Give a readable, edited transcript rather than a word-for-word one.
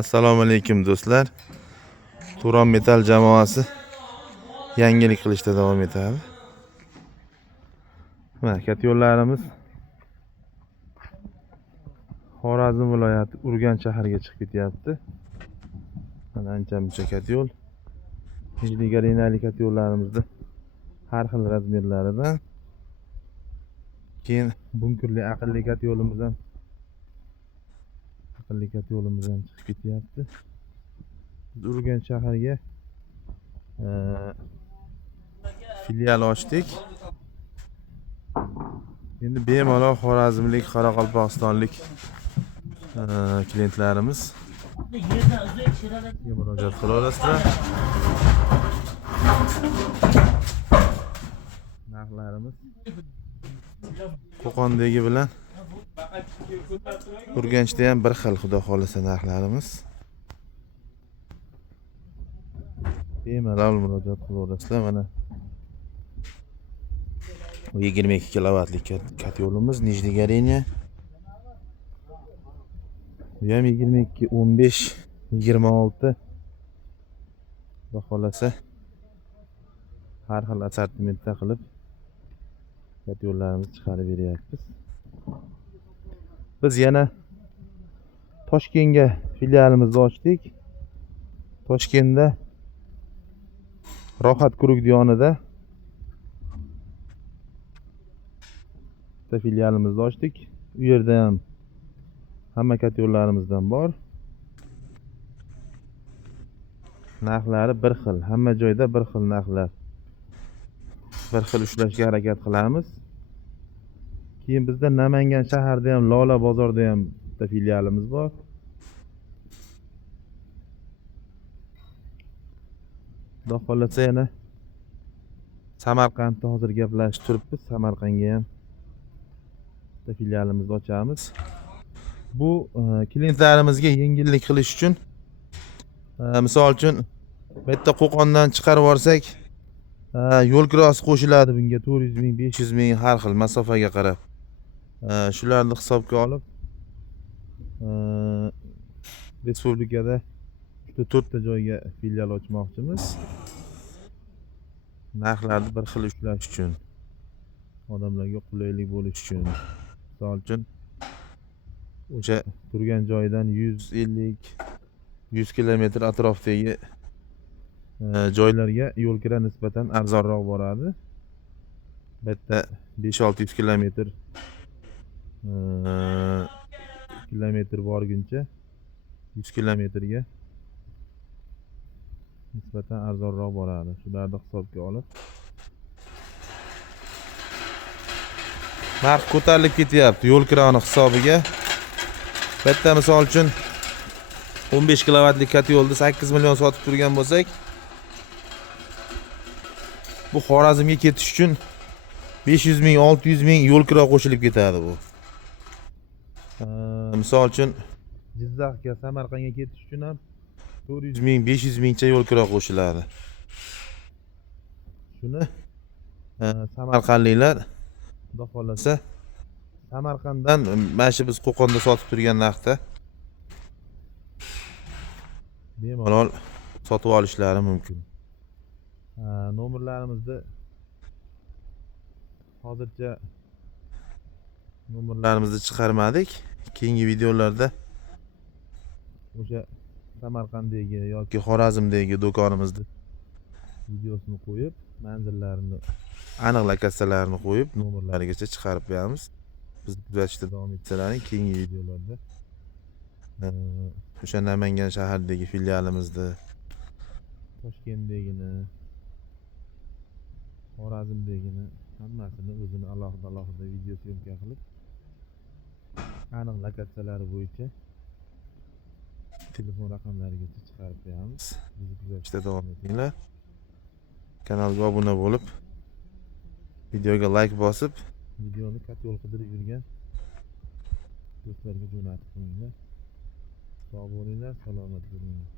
Assalomu alaykum do'stlar. Turon Metal jamoasi yangilik qilishda davom etadi. Mana kat yo'llarimiz Xorazm viloyati Urganch shahriga chiqib ketyapti. Mana ancha-muncha kat yo'l. Nijligarinali kat yo'llarimizda har xil razmerlaridan. Keyin bunkurli aqlli kat yo'limizdan chiqib ketyapti. Biz Urganch shahriga filial ochdik. Endi bemalol xorazmlik, qoraqalpog'istonlik klientlarimiz murojaat qila olasizlar. Narxlarimiz Qo'qondagi bilan Urganchda ham bir xil, xudo xolasa narxlarimiz. Bemalol murojaat qila olasizlar. Mana 22 kilovatlik kat yo'limiz Nijligariniya. Bu ham 22, 15, 26 xudo xolasa har xil assortimentda qilib kat yo'llarimizni chiqarib beryapmiz. Biz yana Toshkentga filialimizni ochdik. Toshkentda Rohat Kuruk yonida filialimizni ochdik. U yerda ham hamma kat yo'llarimizdan bor. Narxlari bir xil, hamma joyda bir xil narxlar. Bir xil ushlashga harakat qilamiz. Keyin bizda Namangan shaharda ham, Lola bozorda ham filialimiz bor. Xudo xolasa yana Samarqandda hozir gaplashib turibmiz. Samarqandga ham filialimizni ochamiz. Bu klientlarimizga yengillik qilish uchun, misol uchun bu yerda Qo'qondan chiqarib olsak, yo'l kirosi qo'shiladi bunga 400 ming, 500 ming har xil masofaga qarab. Shularni hisobga olib, respublikada 4 ta joyga filial ochmoqchimiz. Narxlarni bir xil ushlash uchun, odamlarga qulaylik bo'lish uchun. Misol uchun o'sha turgan joydan 150-100 kilometr atrofdagi joylarga yo'l kira nisbatan arzonroq boradi. Bu yerda 5-600 kilometr borguncha 100 kilometrga nisbatan arzonroq boradi. Shularni hisobga olib narx ko'tarilib ketyapti yo'l kirani hisobiga. Bu yerda misol uchun 15 kilovatlik kat yo'lni 8 million sotib turgan bo'lsak, bu Xorazmga ketish uchun 500 ming, 600 ming yo'l kira qo'shilib ketadi bu. Misol uchun Jizzaxga, Samarqandga ketish uchun ham 400 ming, 500 mingcha yo'l kira qo'shiladi. Shuni samarqandliklar xudo xolasa Samarqanddan mana shu biz Qo'qonda sotib turgan narxda bemalol sotib olishlari mumkin. Nomerlarimizni hozircha chiqarmadik. Keyingi videolarda o'sha Samarqanddagi yoki Xorazmdagi do'konimizni videosini qo'yib, manzillarini, aniq lokatsiyalarini qo'yib, nomerlarigacha chiqarib beramiz. Bizni kuzatishda davom etsalaring, keyingi videolarda o'sha Namangan shahridagi filialimizni, Toshkentdagini, Xorazmdagini hammasini o'zini alohida video syomka qilib, aniq lokatsiyalari bo'yicha telefon raqamlarigacha chiqarib beramiz. Bizni kuzatishda davom etinglar. Kanalga obuna bo'lib, videoga like bosib, videoni kat yo'l qidirib yurgan do'stlarga jo'natib qo'yinglar. Sog' bo'linglar, salomat bo'linglar.